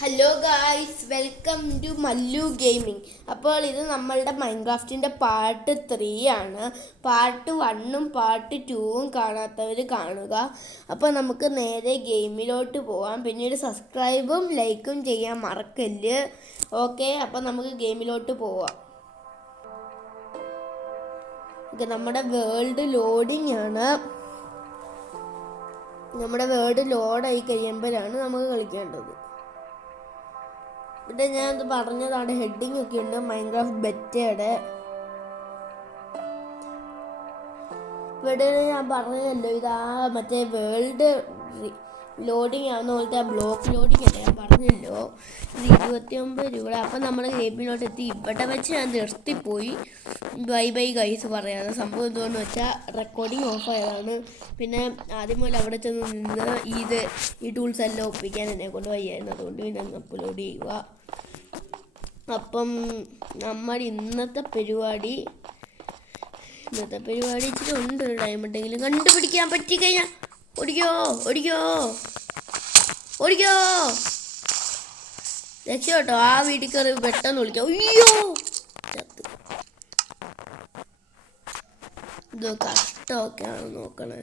Hello guys, welcome to Mallu gaming. അപ്പോൾ ഇത് നമ്മളുടെ മൈൻക്രാഫ്റ്റിൻ്റെ പാർട്ട് 3 ആണ്. പാർട്ട് 1ഉം പാർട്ട് 2ഉം കാണാത്തവർ കാണുക. അപ്പോൾ നമുക്ക് നേരെ ഗെയിമിലോട്ട് പോവാം. പിന്നീട് സബ്സ്ക്രൈബും ലൈക്കും ചെയ്യാൻ മറക്കല്ല്. ഓക്കെ, അപ്പോൾ നമുക്ക് ഗെയിമിലോട്ട് പോവാം. നമ്മുടെ വേൾഡ് ലോഡിങ് ആണ്. നമ്മുടെ വേൾഡ് ലോഡായി കഴിയുമ്പോഴാണ് നമുക്ക് കളിക്കേണ്ടത്. ഇവിടെ ഞാൻ പറഞ്ഞതാണ്, ഹെഡിങ് ഒക്കെ ഉണ്ട് മൈൻക്രാഫ്റ്റ് ബെറ്റയുടെ. ഇവിടെ ഞാൻ പറഞ്ഞല്ലോ, ഇതാ മറ്റേ വേൾഡ് ലോഡിങ് ആവുന്ന പോലത്തെ ബ്ലോക്ക് ലോഡിങ് അല്ലേ ഞാൻ പറഞ്ഞല്ലോ. ഇത് 29 രൂപ. അപ്പം നമ്മൾ ഗെയിമിലോട്ട് എത്തി. ഇവിടെ വെച്ച് ഞാൻ നിർത്തിപ്പോയി. ബൈ ബൈ ഗൈസ് പറയാതെ. സംഭവം എന്തുകൊണ്ടെന്ന് വെച്ചാൽ റെക്കോർഡിങ് ഓഫ് ആയതാണ്. പിന്നെ ആദ്യം മുതൽ അവിടെ ചെന്ന് നിന്ന് ഈ ടൂൾസ് എല്ലാം ഒപ്പിക്കാൻ എന്നെ കൊണ്ട് വയ്യായിരുന്നു. അതുകൊണ്ട് പിന്നെ അങ്ങ് അപ്ലോഡ് ചെയ്യുക. അപ്പം നമ്മൾ ഇന്നത്തെ പരിപാടി ഇച്ചിരി ഉണ്ട്. ഡയമണ്ടെങ്കിലും കണ്ടുപിടിക്കാൻ പറ്റിക്കഴിഞ്ഞാൽ ഓടിക്കോ രക്ഷട്ടോ. ആ വീട്ടിൽ കയറി പെട്ടെന്ന് വിളിക്കാം. അയ്യോ, ഇത് കഷ്ടമൊക്കെയാണ് നോക്കണേ.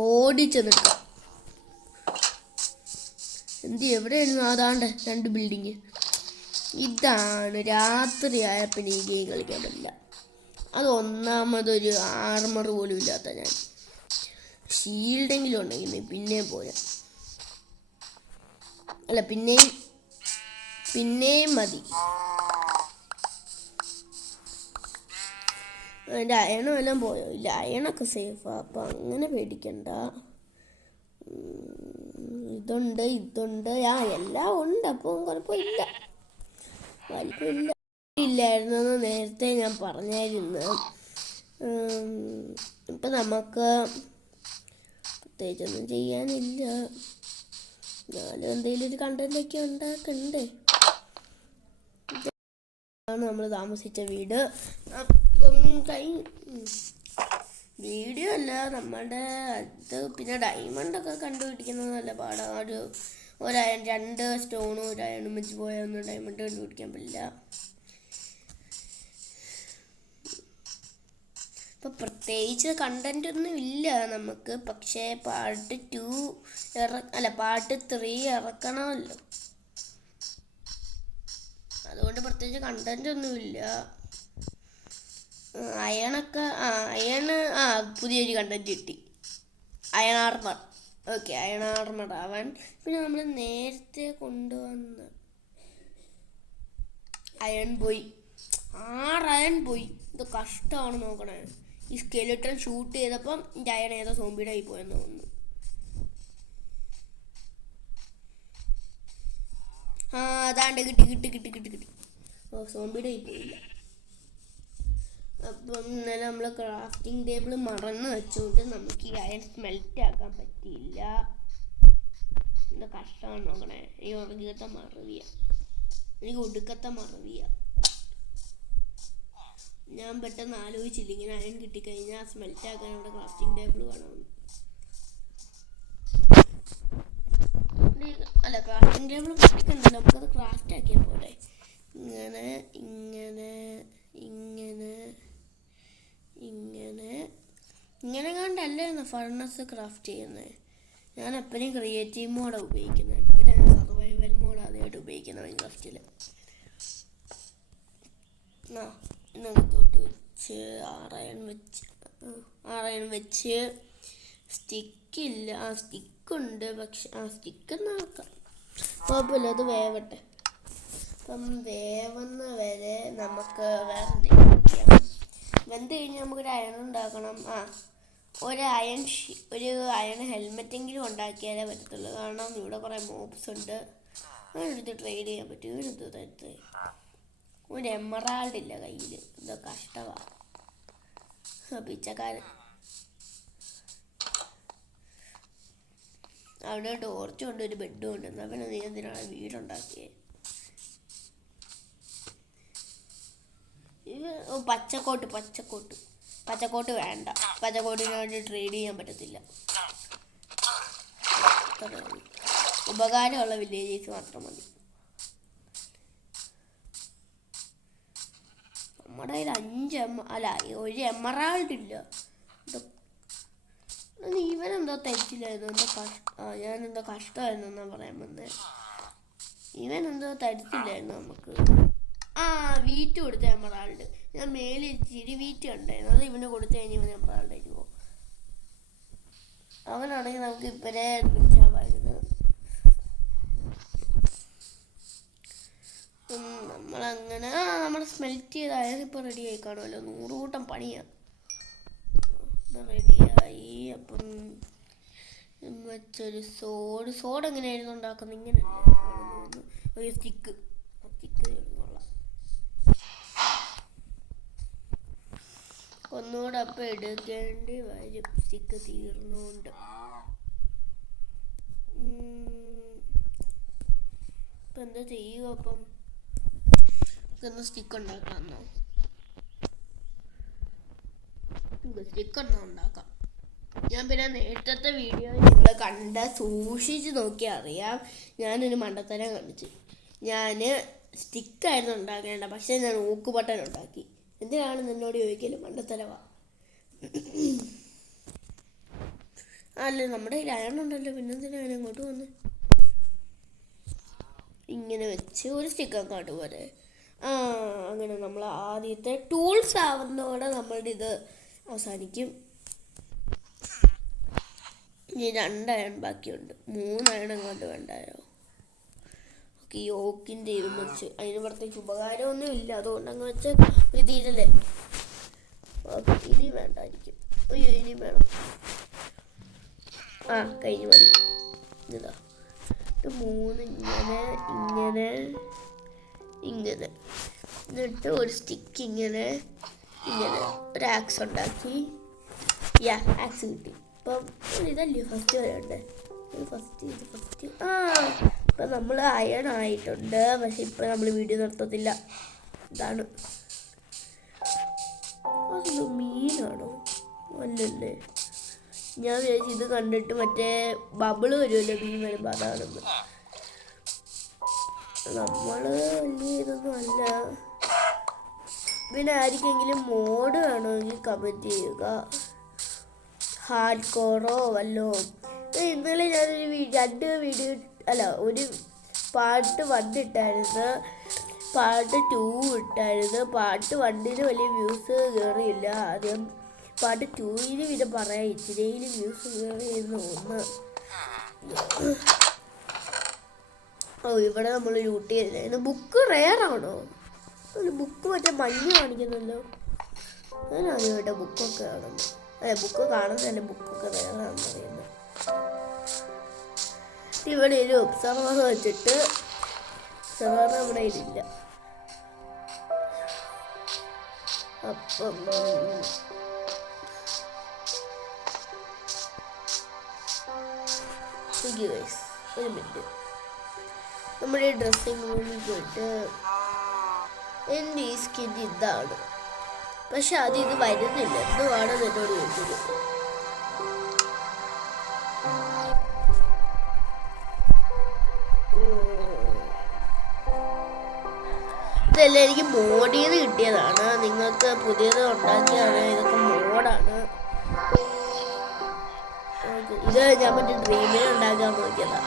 ഓടിച്ചു നിൽക്കാം. എവിടെയായിരുന്നു? അതാണ്ട് 2 ബിൽഡിങ്. ഇതാണ് രാത്രിയായ പിന്നെ ഈ ഗെയിം കളിക്കാൻ പറ്റില്ല. അത് ഒന്നാമതൊരു ആർമർ പോലും ഇല്ലാത്ത ഞാൻ. ഷീൽഡെങ്കിലും ഉണ്ടെങ്കിൽ പിന്നെയും പോരാ. അല്ല, പിന്നെയും മതി. അതിൻ്റെ അയണം എല്ലാം പോയോ? ഇല്ല, അയണൊക്കെ സേഫാ. അപ്പം അങ്ങനെ പേടിക്കണ്ട. ഇതുണ്ട് എല്ലാം ഉണ്ട്. അപ്പോൾ കുഴപ്പമില്ല. ഇല്ലായിരുന്നെന്ന് നേരത്തെ ഞാൻ പറഞ്ഞായിരുന്നു. ഇപ്പം നമുക്ക് പ്രത്യേകിച്ചൊന്നും ചെയ്യാനില്ല. എന്നാലും എന്തെങ്കിലും ഒരു കണ്ടന്റൊക്കെ ഉണ്ടാക്കണ്ടേ. ഇതാണ് നമ്മൾ താമസിച്ച വീട്. അപ്പം വീഡിയോ അല്ല നമ്മുടെ അത്. പിന്നെ ഡയമണ്ടൊക്കെ കണ്ടുപിടിക്കുന്നത് നല്ല പാടാണ്. 2 സ്റ്റോണും 1 അയണും വെച്ച് പോയാൽ ഒന്നും ഡയമണ്ട് കണ്ടുപിടിക്കാൻ പറ്റില്ല. ഇപ്പം പ്രത്യേകിച്ച് കണ്ടന്റ് ഒന്നും ഇല്ല നമുക്ക്. പക്ഷേ പാർട്ട് 3 ഇറക്കണമല്ലോ. അതുകൊണ്ട് പ്രത്യേകിച്ച് കണ്ടന്റ് ഒന്നുമില്ല. പുതിയൊരു കണ്ടന്റ് കിട്ടി. Iron armour. Okay, iron armour ആവാൻ. പിന്നെ നമ്മൾ നേരത്തെ കൊണ്ടുവന്ന അയൺ പോയി. 6 അയൺ പോയി. ഇത് കഷ്ടമാണ് നോക്കണേ. ഈ സ്കെലിട്ടൺ ഷൂട്ട് ചെയ്തപ്പം എൻ്റെ അയൺ ഏതോ സോംബിയുടെ ആയി പോയെന്ന് തോന്നുന്നു. അതാണ്ട് കിട്ടി. സോംബിയുടെ ആയി പോയില്ല. അപ്പം ഇന്നലെ നമ്മൾ ക്രാഫ്റ്റിംഗ് ടേബിൾ മറന്ന് വെച്ചുകൊണ്ട് നമുക്ക് ഈ അയൺ സ്മെൽറ്റ് ആക്കാൻ പറ്റിയില്ല. എന്താ കഷ്ടമാണ് നോക്കണേ. എനിക്ക് ഒടുക്കത്തെ മറവിയ. ഞാൻ പെട്ടെന്ന് ആലോചിച്ചില്ല, ഇങ്ങനെ അയൺ കിട്ടിക്കഴിഞ്ഞാൽ സ്മെൽറ്റ് ആക്കാൻ ഇവിടെ ക്രാഫ്റ്റിംഗ് ടേബിൾ വേണമെന്ന്. അല്ല, ക്രാഫ്റ്റിംഗ് ടേബിൾ പഠിക്കണ്ടല്ലോ, നമുക്കത് ക്രാഫ്റ്റ് ആക്കിയാൽ പോലെ. ഇങ്ങനെ കണ്ടല്ലായിരുന്നു ഫർണസ് ക്രാഫ്റ്റ് ചെയ്യുന്നത്. ഞാൻ എപ്പോഴും ക്രിയേറ്റീവ് മോഡാണ് ഉപയോഗിക്കുന്നത്. ഇപ്പോൾ ഞാൻ സർവൈവൽ മോഡ് ആദ്യമായിട്ട് ഉപയോഗിക്കുന്നത് മൈൻക്രാഫ്റ്റിൽ. ഇതിനകത്തോട്ട് വെച്ച് 6 അയൺ വെച്ച് സ്റ്റിക്കില്ല. സ്റ്റിക്കുണ്ട്, പക്ഷെ സ്റ്റിക്കെന്ന് നോക്കാം. കുഴപ്പമില്ല, അത് വേവട്ടെ. അപ്പം വേവുന്ന വരെ നമുക്ക് വേറെ എന്തെങ്കിലും ചെയ്യാം. വെന്ത് കഴിഞ്ഞാൽ നമുക്കൊരു അയൺ ഉണ്ടാക്കണം. ഒരു അയൺ ഹെൽമെറ്റെങ്കിലും ഉണ്ടാക്കിയാലേ പറ്റത്തുള്ളൂ. കാരണം ഇവിടെ കുറേ മോബ്സ് ഉണ്ട്. അതെടുത്ത് ട്രേഡ് ചെയ്യാൻ പറ്റും. എടുത്ത് ഒരു എമറാൾഡ് ഇല്ല കയ്യിൽ. ഇത് കഷ്ടമാണ്. പിച്ചക്കാരൻ. അവിടെ ടോർച്ചും ഉണ്ട്, ഒരു ബെഡും ഉണ്ട്. എന്നാൽ പിന്നെ നീ എന്തിനാണ് വീടുണ്ടാക്കിയത്? പച്ചക്കോട്ട് വേണ്ട. പച്ചക്കോട്ടിനോട് ട്രേഡ് ചെയ്യാൻ പറ്റത്തില്ല. അത്ര ഉപകാരമുള്ള വില്ലേജേഴ്സ് മാത്രം മതി. നമ്മുടെ കയ്യിൽ 1 എമറാൾഡ് ഇല്ല. ഇവനെന്തോ തരിച്ചില്ലായിരുന്നു. ഞാനെന്തോ കഷ്ടമായിരുന്നു എന്നാ പറയാൻ വന്നേ. ഇവനെന്തോ തരിച്ചില്ലായിരുന്നു നമുക്ക്. വീറ്റ് കൊടുത്ത എമറാൾഡ്. ഞാൻ മേലിൽ ഇച്ചിരി വീറ്റ് ഉണ്ടായിരുന്നു, അത് ഇവന് കൊടുത്തു കഴിഞ്ഞ് ഇവൻ എമറാൾഡ് ആയിരിക്കുമോ. അവനാണെങ്കിൽ നമുക്ക് ഇപ്പഴേ പിടിച്ചാവായിരുന്നു. നമ്മളങ്ങനെ നമ്മൾ സ്മെൽറ്റ് ചെയ്ത് അയർ ഇപ്പോൾ റെഡി ആയി കാണുമല്ലോ. 100 കൂട്ടം പണിയാണ്. റെഡിയായി. അപ്പം വെച്ചൊരു സോഡ് എങ്ങനെയായിരുന്നു ഉണ്ടാക്കുന്നത്? ഇങ്ങനെയല്ലേ ഒരു സ്റ്റിക്ക് കൊള്ളാം. ഒന്നുകൂടെ അപ്പം എടുക്കേണ്ടി വരും, സ്റ്റിക്ക് തീർന്നുകൊണ്ട്. ഇപ്പം എന്താ ചെയ്യുക? അപ്പം ഇതൊന്ന് സ്റ്റിക്ക് ഉണ്ടാക്കാമെന്നോ? സ്റ്റിക്ക് ഉണ്ടാക്കാം. ഞാൻ പിന്നെ നേരത്തെ വീഡിയോ നിങ്ങൾ സൂക്ഷിച്ച് നോക്കിയാൽ അറിയാം, ഞാനൊരു മണ്ടത്തരം കാണിച്ചു. ഞാൻ സ്റ്റിക്കായിരുന്നു ഉണ്ടാക്കേണ്ട, പക്ഷേ ഞാൻ ഊക്കുപട്ടൻ ഉണ്ടാക്കി. എന്തിനാണ് നിന്നോട് ചോദിക്കലും? മണ്ടത്തരവാ. അല്ല, നമ്മുടെ കയ്യിൽ അയണുണ്ടല്ലോ, പിന്നെന്തിനാണ് അങ്ങോട്ട് വന്ന് ഇങ്ങനെ വെച്ച് ഒരു സ്റ്റിക്കൊക്കെ അങ്ങോട്ട് പോലെ. അങ്ങനെ നമ്മൾ ആദ്യത്തെ ടൂൾസ് ആവുന്നതോടെ നമ്മളുടെ ഇത് അവസാനിക്കും. ഇനി 2 അയൺ ബാക്കിയുണ്ട്. 3 അയൺ അങ്ങോട്ട് വേണ്ടായോ? ഓക്കെ, യോക്കിൻ്റെ ഇതും വെച്ച് അതിന് പ്രത്യേകിച്ച് ഉപകാരമൊന്നും ഇല്ല, അതുകൊണ്ട് അങ്ങ് വെച്ച് തീരല്ലേ. ഓക്കെ, ഇനി വേണ്ടായിരിക്കും. ഇനി വേണം. കഴിഞ്ഞ് മതി. ഇതാ 3 ഇങ്ങനെ എന്നിട്ട് ഒരു സ്റ്റിക്ക് ഇങ്ങനെ ഒരു ആക്സ് ഉണ്ടാക്കി. ആക്സ് കിട്ടി. ഇപ്പം ഇതല്ലേ ഫസ്റ്റ് വരണ്ടേ? ഫസ്റ്റ് ഇപ്പം നമ്മൾ അയൺ ആയിട്ടുണ്ട്, പക്ഷെ ഇപ്പം നമ്മൾ വീഡിയോ നിർത്തത്തില്ല. ഇതാണ്. അതൊരു മീനാണോ? അല്ലല്ലേ, ഞാൻ വിചാരിച്ചു ഇത് കണ്ടിട്ട് മറ്റേ ബബിള് വരുമല്ലോ മീൻ വരുമ്പോൾ, അതാണെന്ന്. നമ്മൾ വലിയ ഇതൊന്നും അല്ല. പിന്നെ ആർക്കെങ്കിലും മോഡ് വേണമെങ്കിൽ കമൻറ്റ് ചെയ്യുക, ഹാർഡ് കോറോ വല്ലോ. ഇന്നലെ ഞാനൊരു ഒരു പാർട്ട് 1 ഇട്ടായിരുന്നു, പാർട്ട് 2 ഇട്ടായിരുന്നു. പാർട്ട് 1 വലിയ വ്യൂസ് കയറിയില്ല. ആദ്യം പാർട്ട് 2 പിന്നെ പറയാം, ഇച്ചിരിയിലും വ്യൂസ് കയറിയെന്ന് തോന്നുന്നു. ഇവിടെ നമ്മൾ ലൂട്ട് ചെയ്തില്ലായിരുന്നു. ബുക്ക് റെയറാണോ? ഒരു ബുക്ക് മറ്റേ മഞ്ഞ് കാണിക്കുന്നല്ലോ. ഞാനാണ് ഇവിടെ ബുക്കൊക്കെ കാണുന്നത്. ബുക്ക് കാണുന്നതല്ല, ബുക്കൊക്കെ റെയറാണെന്ന് പറയുന്നത്. ഇവിടെ ഒരു ഒബ്സർവർ വെച്ചിട്ട്, ഒബ്സർവർ ഇവിടെ ഇല്ല. അപ്പം ഒരു മിനിറ്റ്, നമ്മുടെ ഡ്രസ്സിങ് റൂമിൽ പോയിട്ട് എൻ്റെ ഈ സ്കിൻ ഇതാണ്, പക്ഷെ ഇത് വരുന്നില്ല. എന്തുവാണ് എന്നോട് ചോദിച്ചത്. ഇതെല്ലാം എനിക്ക് മോഡിൽ നിന്ന് കിട്ടിയതാണ്. നിങ്ങൾക്ക് പുതിയത് ഉണ്ടാക്കിയതാണ്. ഇതൊക്കെ മോഡാണ്. ഇത് ഞാൻ മറ്റേ ഡ്രീമിൽ ഉണ്ടാക്കാൻ നോക്കിയതാ.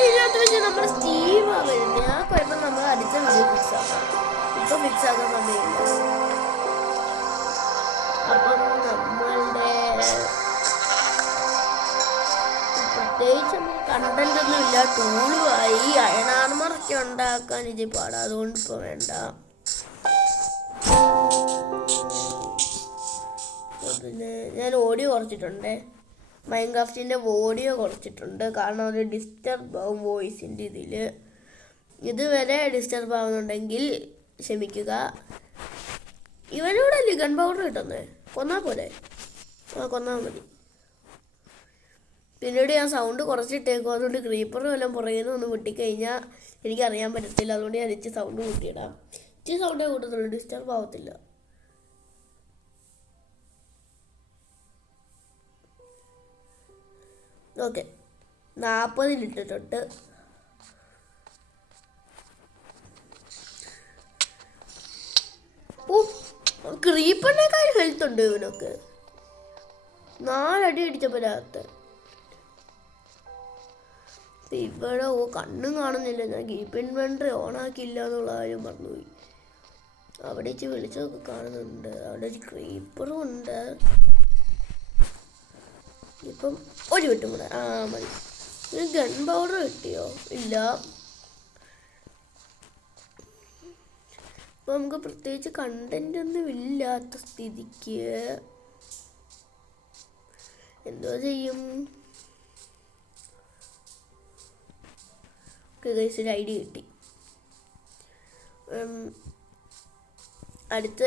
ഇതിനകത്ത് വെച്ച് നമ്മുടെ സ്റ്റീവാ വരുന്നത്. ആ കുഴപ്പം നമ്മൾ അടുത്ത വീഡിയോ ഫിക്സ് ആക്കാം. ഇപ്പൊ ഫിക്സ് ആക്കാൻ സമയമില്ല. അപ്പം നമ്മളുടെ പ്രത്യേകിച്ച് നമുക്ക് കണ്ടന്റ് ഒന്നും ഇല്ല. ടൂളുമായി അയൺ ആർമറൊക്കെ ഉണ്ടാക്കാൻ ഇത് പാടാം, അതുകൊണ്ട് ഇപ്പോൾ വേണ്ട. പിന്നെ ഞാൻ ഓഡിയോ കുറച്ചിട്ടുണ്ട്, മൈൻക്രാഫ്റ്റിൻ്റെ ഓഡിയോ കുറച്ചിട്ടുണ്ട്. കാരണം ഒരു ഡിസ്റ്റർബ് ആവും വോയിസിൻ്റെ ഇതിൽ. ഇതുവരെ ഡിസ്റ്റർബ് ആവുന്നുണ്ടെങ്കിൽ ക്ഷമിക്കുക. ഇവനോടല്ലേ ഗൺ പൗഡർ കിട്ടുന്നത്? കൊന്നാൽ പോലെ? കൊന്നാൽ മതി. പിന്നീട് ഞാൻ സൗണ്ട് കുറച്ചിട്ടേക്കും, അതുകൊണ്ട് ക്രീപ്പറും എല്ലാം പുറകിൽ നിന്ന് ഒന്ന് പൊട്ടിക്കഴിഞ്ഞാൽ എനിക്കറിയാൻ പറ്റത്തില്ല. അതുകൊണ്ട് ഞാൻ ഇച്ചിരി സൗണ്ട് കൂട്ടിയിടാം. ഇച്ചിരി സൗണ്ടേ കൂട്ടത്തുള്ളൂ, ഡിസ്റ്റർബ് ആവത്തില്ല. ഓക്കെ 40 ഓ ക്രീപ്പറിനേക്കാൾ ഹെൽത്ത് ഉണ്ട് ഇവനൊക്കെ. 4 അടി അടിച്ചപ്പോൾ രാത്രി. ഇവിടെ കണ്ണും കാണുന്നില്ല. ഞാൻ കീപ്പ് ഇൻവെൻട്രി ഓണാക്കിയില്ല എന്നുള്ള കാര്യം പറഞ്ഞുപോയി. അവിടെ വെച്ച് വിളിച്ചതൊക്കെ കാണുന്നുണ്ട്. അവിടെ ഒരു ക്രീപ്പറും ഉണ്ട്. ഇപ്പം ഒരു വിട്ടും കൂടെ മതി. ഗൺ പൗഡർ കിട്ടിയോ? ഇല്ല. ഇപ്പം നമുക്ക് പ്രത്യേകിച്ച് കണ്ടന്റ് ഒന്നും ഇല്ലാത്ത സ്ഥിതിക്ക് എന്തോ ചെയ്യും? ഒരു ഐഡിയ കിട്ടി. അടുത്ത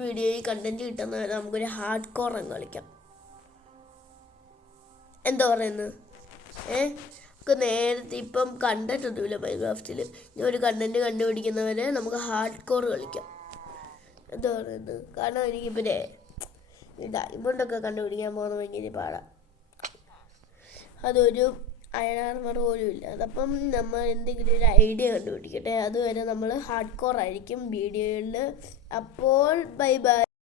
വീഡിയോയിൽ കണ്ടന്റ് കിട്ടുന്ന നമുക്കൊരു ഹാർഡ് കോർ അങ്ങ് കളിക്കാം. എന്താ പറയുന്നത്? നമുക്ക് നേരത്തെ ഇപ്പം കണ്ടിട്ടൊന്നുമില്ല മൈൻക്രാഫ്റ്റിൽ. ഞാൻ ഒരു കണ്ടന്റ് കണ്ടുപിടിക്കുന്നവരെ നമുക്ക് ഹാർഡ് കോർ കളിക്കാം. എന്താ പറയുന്നത്? കാരണം എനിക്കിപ്പോൾ ഡയമണ്ടൊക്കെ കണ്ടുപിടിക്കാൻ പോകുന്ന ഭയങ്കര പാടാം. അതൊരു അയൺ ആർമർ പോലും ഇല്ല. അതപ്പം നമ്മൾ എന്തെങ്കിലും ഒരു ഐഡിയ കണ്ടുപിടിക്കട്ടെ. അതുവരെ നമ്മൾ ഹാർഡ് കോർ ആയിരിക്കും വീഡിയോയിൽ. അപ്പോൾ ബൈ ബൈ.